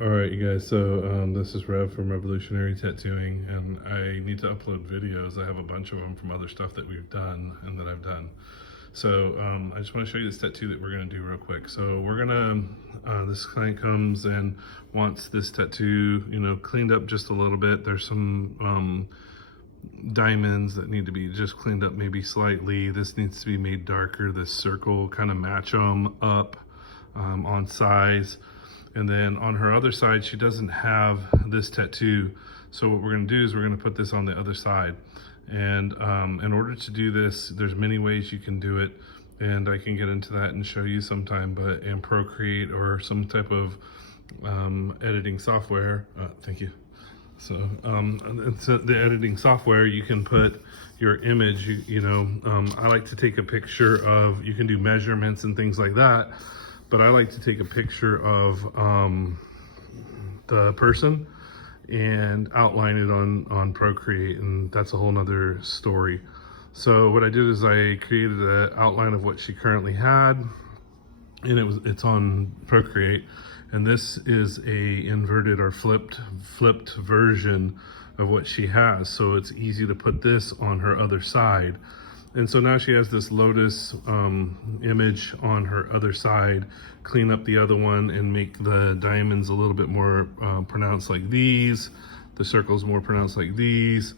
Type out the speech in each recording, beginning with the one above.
All right, you guys, so this is Rev from Revolutionary Tattooing, and I need to upload videos. I have a bunch of them from other stuff that we've done and that I've done. So I just want to show you this tattoo that we're going to do real quick. So we're going to, this client comes and wants this tattoo, cleaned up just a little bit. There's some diamonds that need to be just cleaned up maybe slightly. This needs to be made darker. This circle, kind of match them up on size. And then on her other side, she doesn't have this tattoo. So what we're gonna do is we're gonna put this on the other side. And in order to do this, there's many ways you can do it. And I can get into that and show you sometime, but in Procreate or some type of editing software, thank you. So it's the editing software, you can put your image, I like to take a picture of, you can do measurements and things like that, but I like to take a picture of the person and outline it on Procreate, and that's a whole nother story. So what I did is I created an outline of what she currently had, and it's on Procreate, and this is a inverted or flipped version of what she has, so it's easy to put this on her other side. And so now she has this lotus image on her other side. Clean up the other one and make the diamonds a little bit more pronounced like these, the circles more pronounced like these,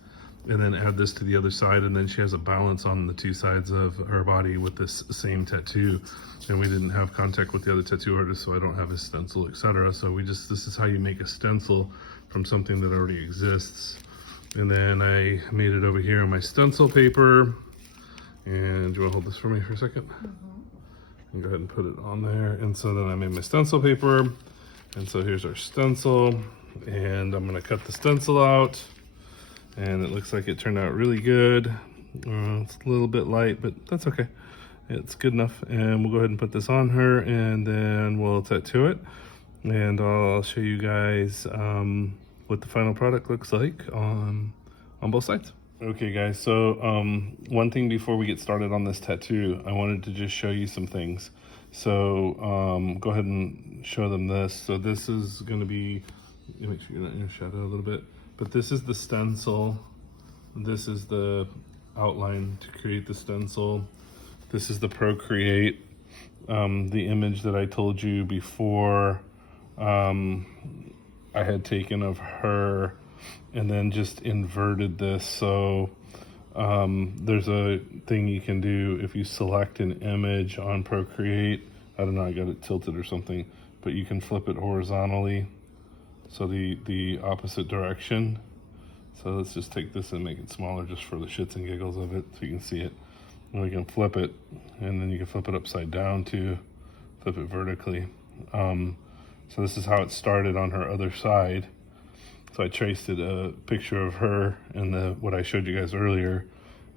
and then add this to the other side, and then she has a balance on the two sides of her body with this same tattoo. And we didn't have contact with the other tattoo artist, so I don't have a stencil, etc. So this is how you make a stencil from something that already exists. And then I made it over here on my stencil paper. And do you want to hold this for me for a second? And go ahead and put it on there. And so then I made my stencil paper. And so here's our stencil. And I'm going to cut the stencil out. And it looks like it turned out really good. It's a little bit light, but that's okay. It's good enough. And we'll go ahead and put this on her, and then we'll tattoo it. And I'll show you guys what the final product looks like on both sides. Okay guys, so one thing before we get started on this tattoo, I wanted to just show you some things. So go ahead and show them this. So this is going to be, make sure you're not in your shadow a little bit, but this is the stencil. This is the outline to create the stencil. This is the Procreate, the image that I told you before I had taken of her, and then just inverted this. So there's a thing you can do if you select an image on Procreate. I don't know, I got it tilted or something, but you can flip it horizontally, so the opposite direction. So let's just take this and make it smaller just for the shits and giggles of it, so you can see it. And we can flip it, and then you can flip it upside down too, flip it vertically. So this is how it started on her other side. So I traced it, a picture of her and what I showed you guys earlier,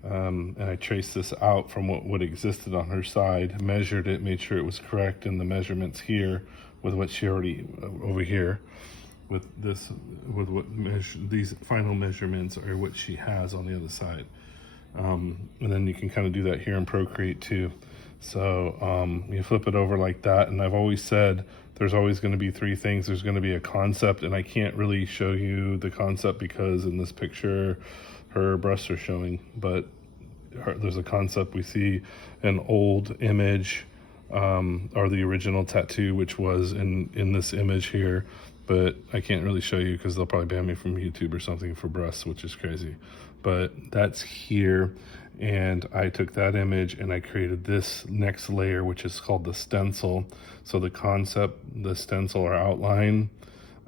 and I traced this out from what existed on her side, measured it, made sure it was correct in the measurements here with what she already over here, with this, with what these final measurements are what she has on the other side. And then you can kind of do that here in Procreate too. So you flip it over like that, and I've always said there's always going to be three things. There's going to be a concept, and I can't really show you the concept because in this picture her breasts are showing, but there's a concept. We see an old image or the original tattoo, which was in this image here, but I can't really show you because they'll probably ban me from YouTube or something for breasts, which is crazy. But that's here, and I took that image and I created this next layer, which is called the stencil. So the concept, the stencil or outline,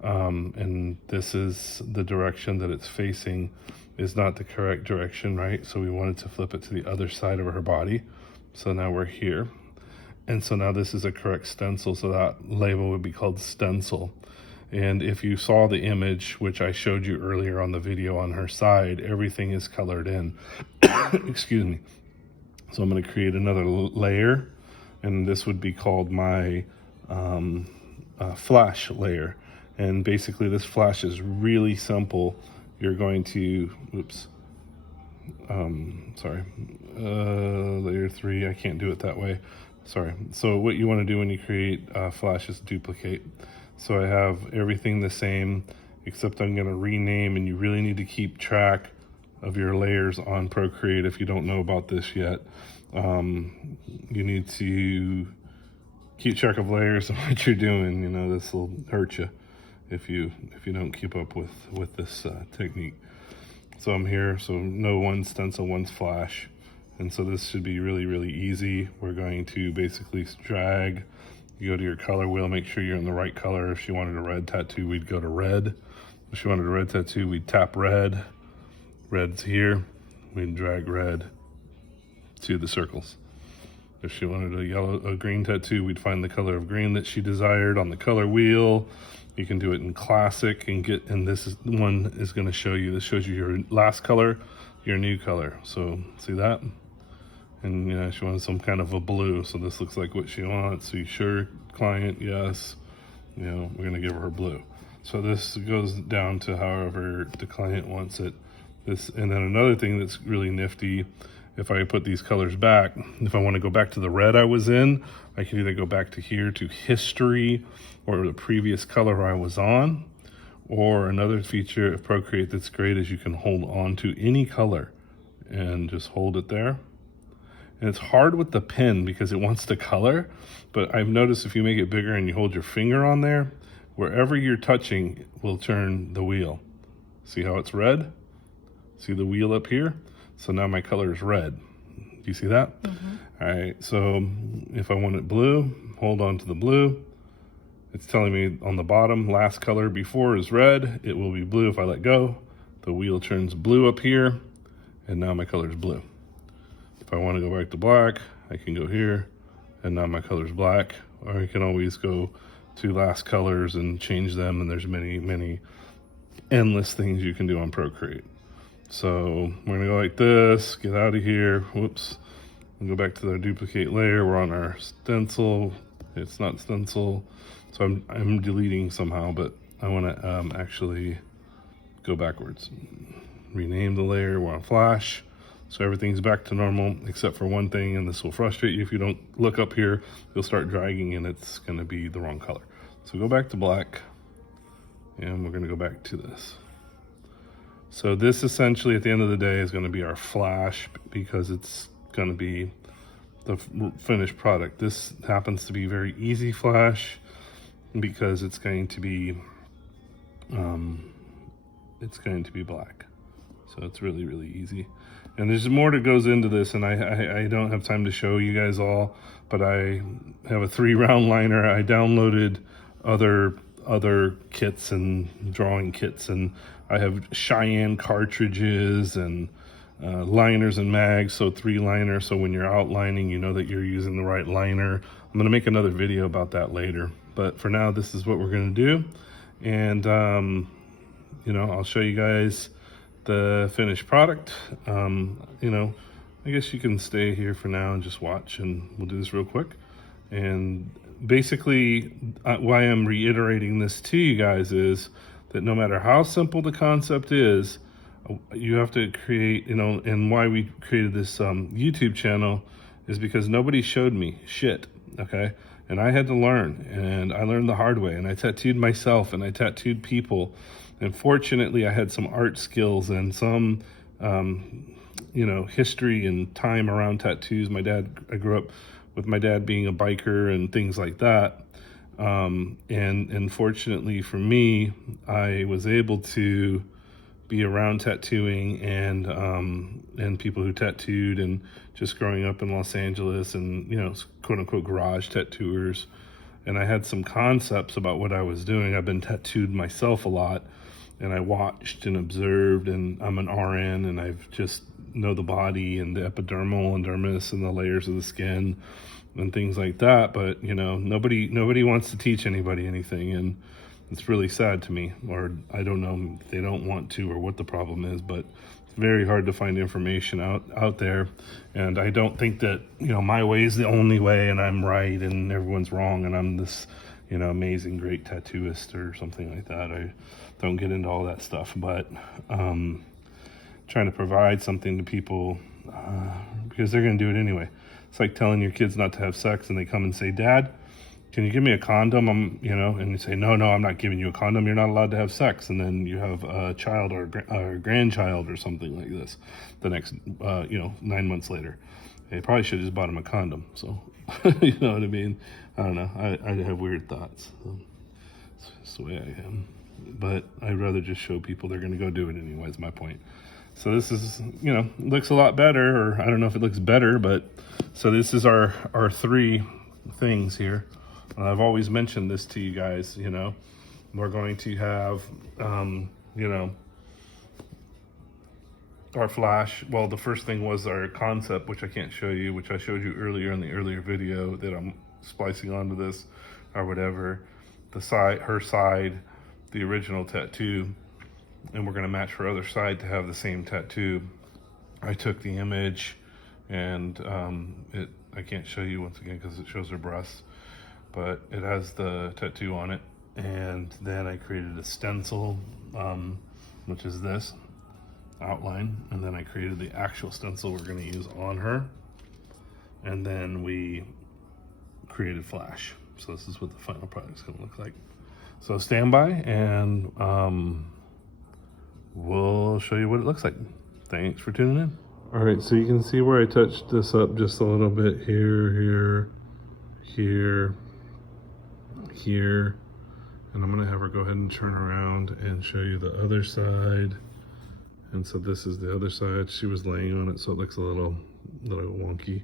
and this is the direction that it's facing, is not the correct direction, right? So we wanted to flip it to the other side of her body. So now we're here. And so now this is a correct stencil, so that label would be called stencil. And if you saw the image, which I showed you earlier on the video on her side, everything is colored in. Excuse me. So I'm going to create another layer, and this would be called my flash layer. And basically this flash is really simple. You're going to, layer 3, I can't do it that way. Sorry. So what you want to do when you create flash is duplicate. So I have everything the same, except I'm gonna rename, and you really need to keep track of your layers on Procreate if you don't know about this yet. You need to keep track of layers and what you're doing. You know, this will hurt you if you don't keep up with this technique. So I'm here, so no one's stencil, one's flash. And so this should be really, really easy. We're going to basically drag, you go to your color wheel, make sure you're in the right color. If she wanted a red tattoo, we'd go to red. If she wanted a red tattoo, we'd tap red. Red's here, we'd drag red to the circles. If she wanted a green tattoo, we'd find the color of green that she desired on the color wheel. You can do it in classic and this is one is going to show you, this shows you your last color, your new color. So see that? And you know, she wants some kind of a blue, so this looks like what she wants. So you sure, client? Yes. You know, we're going to give her blue. So this goes down to however the client wants it. And then another thing that's really nifty, if I put these colors back, if I want to go back to the red I was in, I can either go back to here to history or the previous color I was on, or another feature of Procreate that's great is you can hold on to any color and just hold it there. And it's hard with the pen because it wants to color, but I've noticed if you make it bigger and you hold your finger on there, wherever you're touching will turn the wheel. See how it's red? See the wheel up here? So now my color is red. Do you see that? Mm-hmm. All right, so if I want it blue, hold on to the blue. It's telling me on the bottom, last color before is red. It will be blue if I let go. The wheel turns blue up here, and now my color is blue. If I want to go back to black, I can go here, and now my color is black. Or I can always go to last colors and change them, and there's many, many endless things you can do on Procreate. So we're gonna go like this, get out of here, whoops, and go back to the duplicate layer. We're on our stencil, it's not stencil, so I'm deleting somehow, but I wanna actually go backwards. Rename the layer, we're on flash, so everything's back to normal except for one thing, and this will frustrate you if you don't look up here. You'll start dragging and it's gonna be the wrong color. So go back to black, and we're gonna go back to this. So this essentially at the end of the day is going to be our flash because it's going to be the finished product. This happens to be very easy flash because it's going to be black. So it's really, really easy. And there's more that goes into this, and I don't have time to show you guys all, but I have a 3-round liner. I downloaded other kits and drawing kits, and I have Cheyenne cartridges and liners and mags, so 3 liner, so when you're outlining you know that you're using the right liner. I'm going to make another video about that later, but for now this is what we're going to do. And you know, I'll show you guys the finished product. You know, I guess you can stay here for now and just watch, and we'll do this real quick. And basically why I'm reiterating this to you guys is that no matter how simple the concept is, you have to create, you know, and why we created this YouTube channel is because nobody showed me shit, okay? And I had to learn, and I learned the hard way, and I tattooed myself, and I tattooed people, and fortunately I had some art skills and some, you know, history and time around tattoos. I grew up with my dad being a biker and things like that. And fortunately for me, I was able to be around tattooing and people who tattooed, and just growing up in Los Angeles and, you know, quote unquote garage tattooers. And I had some concepts about what I was doing. I've been tattooed myself a lot, and I watched and observed, and I'm an RN, and I've just know the body and the epidermal and dermis and the layers of the skin and things like that. But you know, nobody wants to teach anybody anything, and it's really sad to me. Or I don't know if they don't want to or what the problem is, but it's very hard to find information out there. And I don't think that, you know, my way is the only way and I'm right and everyone's wrong and I'm this, you know, amazing great tattooist or something like that. I don't get into all that stuff, but trying to provide something to people because they're going to do it anyway. It's like telling your kids not to have sex and they come and say, Dad, can you give me a condom? And you say, no, I'm not giving you a condom. You're not allowed to have sex. And then you have a child or a grandchild or something like this the next, 9 months later. They probably should have just bought him a condom. So, you know what I mean? I don't know. I have weird thoughts. So it's just the way I am. But I'd rather just show people they're going to go do it anyway, is my point. So this is, looks a lot better, or I don't know if it looks better, but so this is our 3 things here. I've always mentioned this to you guys, we're going to have, our flash. Well, the first thing was our concept, which I can't show you, which I showed you earlier in the earlier video that I'm splicing onto this or whatever. The side, her side, the original tattoo, and we're gonna match her other side to have the same tattoo. I took the image and I can't show you once again because it shows her breasts, but it has the tattoo on it. And then I created a stencil, which is this outline, and then I created the actual stencil we're going to use on her, and then we created flash. So this is what the final product is going to look like. So stand by and we'll show you what it looks like. Thanks for tuning in. All right, so you can see where I touched this up just a little bit here, and I'm going to have her go ahead and turn around and show you the other side. And so this is the other side. She was laying on it, so it looks a little wonky.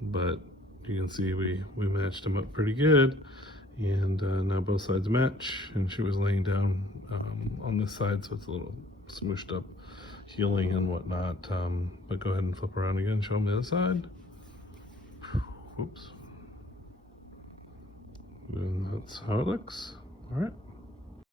But you can see we matched them up pretty good. And now both sides match. And she was laying down on this side, so it's a little smooshed up, healing and whatnot. But go ahead and flip around again, show them the other side. Whoops. And that's how it looks. All right.